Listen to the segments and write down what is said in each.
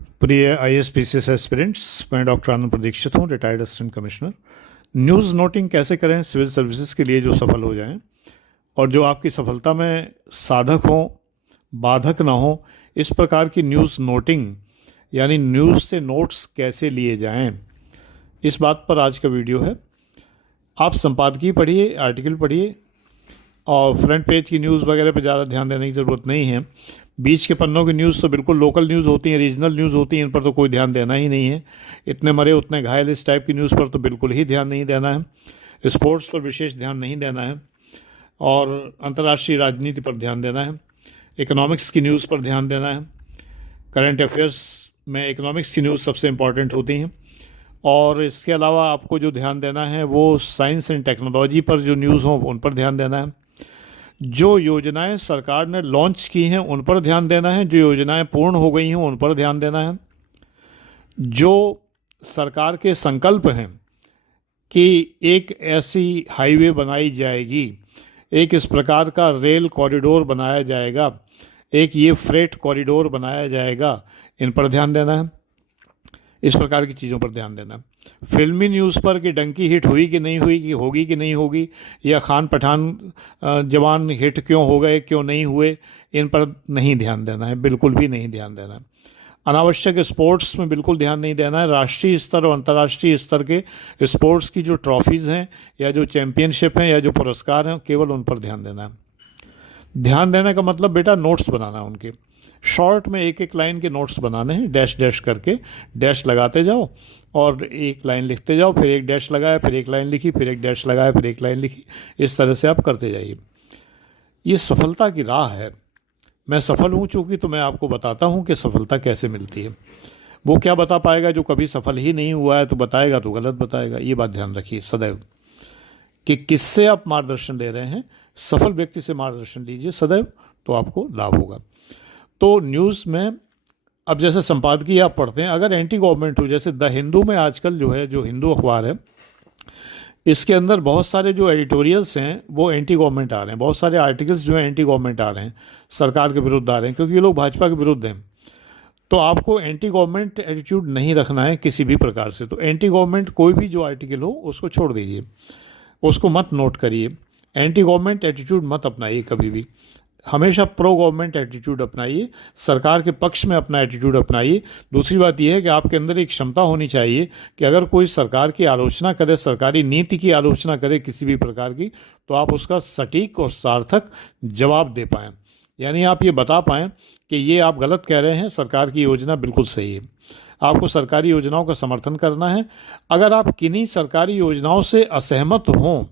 प्रिय IAS-PCS aspirants, मैं doctor आनंद प्रदीक्षित हूँ, retired assistant commissioner. News noting कैसे करें सिविल सर्विसेज के लिए जो सफल हो जाएं और जो आपकी सफलता में साधक हों, बाधक ना हो, इस प्रकार की न्यूज़ नोटिंग यानी न्यूज़ से नोट्स कैसे लिए जाएं, इस बात पर आज का वीडियो है। आप संपादकीय पढ़िए, आर्टिकल पढ़िए और फ्रंट पेज की न्यूज़ वगैरह पर ज़्यादा ध्यान देने की ज़रूरत नहीं है। बीच के पन्नों की न्यूज़ तो बिल्कुल लोकल न्यूज़ होती हैं, रीजनल न्यूज़ होती हैं, इन पर तो कोई ध्यान देना ही नहीं है। इतने मरे उतने घायल, इस टाइप की न्यूज़ पर तो बिल्कुल ही ध्यान नहीं देना है। स्पोर्ट्स पर विशेष ध्यान नहीं देना है और अंतर्राष्ट्रीय राजनीति पर ध्यान देना है। इकोनॉमिक्स की न्यूज़ पर ध्यान देना है। करंट अफेयर्स में इकोनॉमिक्स की न्यूज़ सबसे इम्पॉर्टेंट होती हैं। और इसके अलावा आपको जो ध्यान देना है वो साइंस एंड टेक्नोलॉजी पर जो न्यूज़ हों उन पर ध्यान देना है। जो योजनाएं सरकार ने लॉन्च की हैं उन पर ध्यान देना है। जो योजनाएं पूर्ण हो गई हैं उन पर ध्यान देना है। जो सरकार के संकल्प हैं कि एक ऐसी हाईवे बनाई जाएगी, एक इस प्रकार का रेल कॉरिडोर बनाया जाएगा, एक ये फ्रेट कॉरिडोर बनाया जाएगा, इन पर ध्यान देना है। इस प्रकार की चीज़ों पर ध्यान देना। फिल्मी न्यूज़ पर कि डंकी हिट हुई कि नहीं हुई, कि नहीं होगी, या खान पठान जवान हिट क्यों हो गए, क्यों नहीं हुए, इन पर नहीं ध्यान देना है, बिल्कुल भी नहीं ध्यान देना है। अनावश्यक स्पोर्ट्स में बिल्कुल ध्यान नहीं देना है। राष्ट्रीय स्तर और अंतर्राष्ट्रीय स्तर के स्पोर्ट्स की जो ट्रॉफीज़ हैं या जो चैम्पियनशिप हैं या जो पुरस्कार हैं, केवल उन पर ध्यान देना है। ध्यान देने का मतलब बेटा नोट्स बनाना, उनके शॉर्ट में एक एक लाइन के नोट्स बनाने हैं। डैश डैश करके डैश लगाते जाओ और एक लाइन लिखते जाओ, फिर एक डैश लगाया, फिर एक लाइन लिखी, फिर एक डैश लगाया, फिर एक लाइन लिखी। इस तरह से आप करते जाइए। ये सफलता की राह है। मैं सफल हूँ चूँकि, तो मैं आपको बताता हूँ कि सफलता कैसे मिलती है। वो क्या बता पाएगा जो कभी सफल ही नहीं हुआ है, तो बताएगा तो गलत बताएगा। ये बात ध्यान रखिए सदैव कि किससे आप मार्गदर्शन ले रहे हैं। सफल व्यक्ति से मार्गदर्शन लीजिए सदैव, तो आपको लाभ होगा। तो न्यूज़ में अब जैसे संपादकीय आप पढ़ते हैं, अगर एंटी गवर्नमेंट हो, जैसे द हिंदू में आजकल जो है, जो हिंदू अखबार है, इसके अंदर बहुत सारे जो एडिटोरियल्स हैं वो एंटी गवर्नमेंट आ रहे हैं। बहुत सारे आर्टिकल्स जो हैं एंटी गवर्नमेंट आ रहे हैं, सरकार के विरुद्ध आ रहे हैं, क्योंकि ये लोग भाजपा के विरुद्ध हैं। तो आपको एंटी गवर्नमेंट एटीट्यूड नहीं रखना है किसी भी प्रकार से। तो एंटी गवर्नमेंट कोई भी जो आर्टिकल हो उसको छोड़ दीजिए, उसको मत नोट करिए। एंटी गवर्नमेंट एटीट्यूड मत अपनाइए कभी भी। हमेशा प्रो गवर्नमेंट एटीट्यूड अपनाइए, सरकार के पक्ष में अपना एटीट्यूड अपनाइए। दूसरी बात यह है कि आपके अंदर एक क्षमता होनी चाहिए कि अगर कोई सरकार की आलोचना करे, सरकारी नीति की आलोचना करे किसी भी प्रकार की, तो आप उसका सटीक और सार्थक जवाब दे पाएँ। यानी आप ये बता पाएँ कि ये आप गलत कह रहे हैं, सरकार की योजना बिल्कुल सही है। आपको सरकारी योजनाओं का समर्थन करना है। अगर आप किन्हीं सरकारी योजनाओं से असहमत हों,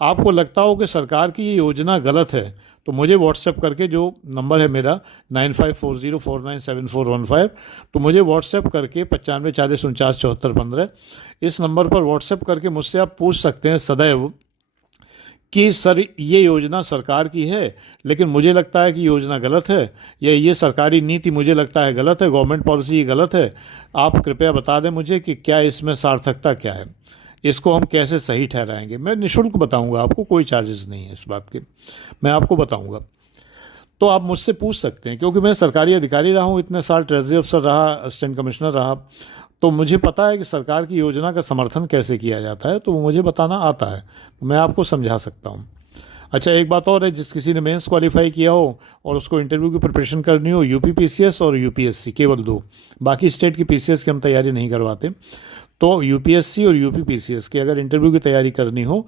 आपको लगता हो कि सरकार की ये योजना गलत है, तो मुझे व्हाट्सएप करके, जो नंबर है मेरा 9540497415, तो मुझे व्हाट्सएप करके 9540497415, इस नंबर पर व्हाट्सएप करके मुझसे आप पूछ सकते हैं सदैव कि सर ये योजना सरकार की है लेकिन मुझे लगता है कि योजना गलत है, या ये सरकारी नीति मुझे लगता है गलत है, गवर्नमेंट पॉलिसी गलत है। आप कृपया बता दें मुझे कि क्या इसमें सार्थकता क्या है, इसको हम कैसे सही ठहराएंगे। मैं निःशुल्क बताऊंगा आपको, कोई चार्जेस नहीं है इस बात के, मैं आपको बताऊंगा। तो आप मुझसे पूछ सकते हैं, क्योंकि मैं सरकारी अधिकारी रहा हूँ, इतने साल ट्रेजरी अफसर रहा, असिस्टेंट कमिश्नर रहा, तो मुझे पता है कि सरकार की योजना का समर्थन कैसे किया जाता है, तो वो मुझे बताना आता है, तो मैं आपको समझा सकता हूँ। अच्छा, एक बात और है, जिस किसी ने मेंस क्वालिफाई किया हो और उसको इंटरव्यू की प्रिपरेशन करनी हो, यूपी पीसीएस और यूपीएससी, केवल दो, बाकी स्टेट की पीसीएस की हम तैयारी नहीं करवाते। तो यूपीएससी और यूपी पीसीएस की अगर इंटरव्यू की तैयारी करनी हो,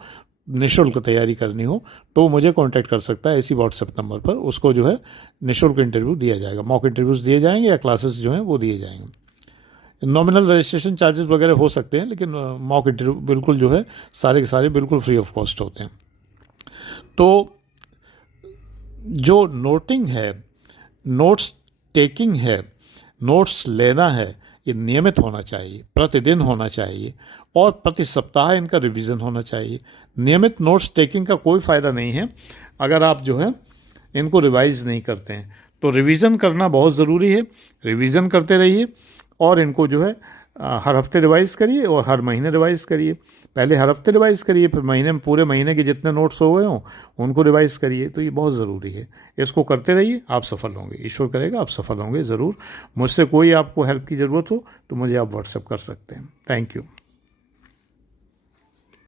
निःशुल्क तैयारी करनी हो, तो मुझे कांटेक्ट कर सकता है इसी व्हाट्सएप नंबर पर। उसको जो है निःशुल्क इंटरव्यू दिया जाएगा, मॉक इंटरव्यूज़ दिए जाएंगे या क्लासेस जो हैं वो दिए जाएंगे। नॉमिनल रजिस्ट्रेशन चार्जेस वगैरह हो सकते हैं, लेकिन मॉक इंटरव्यू बिल्कुल जो है सारे के सारे बिल्कुल फ्री ऑफ कॉस्ट होते हैं। तो जो नोटिंग है, नोट्स टेकिंग है, नोट्स लेना है, ये नियमित होना चाहिए, प्रतिदिन होना चाहिए और प्रति सप्ताह इनका रिवीजन होना चाहिए। नियमित नोट्स टेकिंग का कोई फ़ायदा नहीं है अगर आप जो है इनको रिवाइज नहीं करते हैं। तो रिवीजन करना बहुत ज़रूरी है, रिवीजन करते रहिए और इनको जो है हर हफ्ते रिवाइज़ करिए और हर महीने रिवाइज़ करिए। पहले हर हफ्ते रिवाइज़ करिए, फिर महीने में पूरे महीने के जितने नोट्स हो गए हों उनको रिवाइज़ करिए। तो ये बहुत ज़रूरी है, इसको करते रहिए, आप सफल होंगे। ईश्वर करेगा आप सफल होंगे ज़रूर। मुझसे कोई आपको हेल्प की ज़रूरत हो तो मुझे आप व्हाट्सएप कर सकते हैं। Thank you.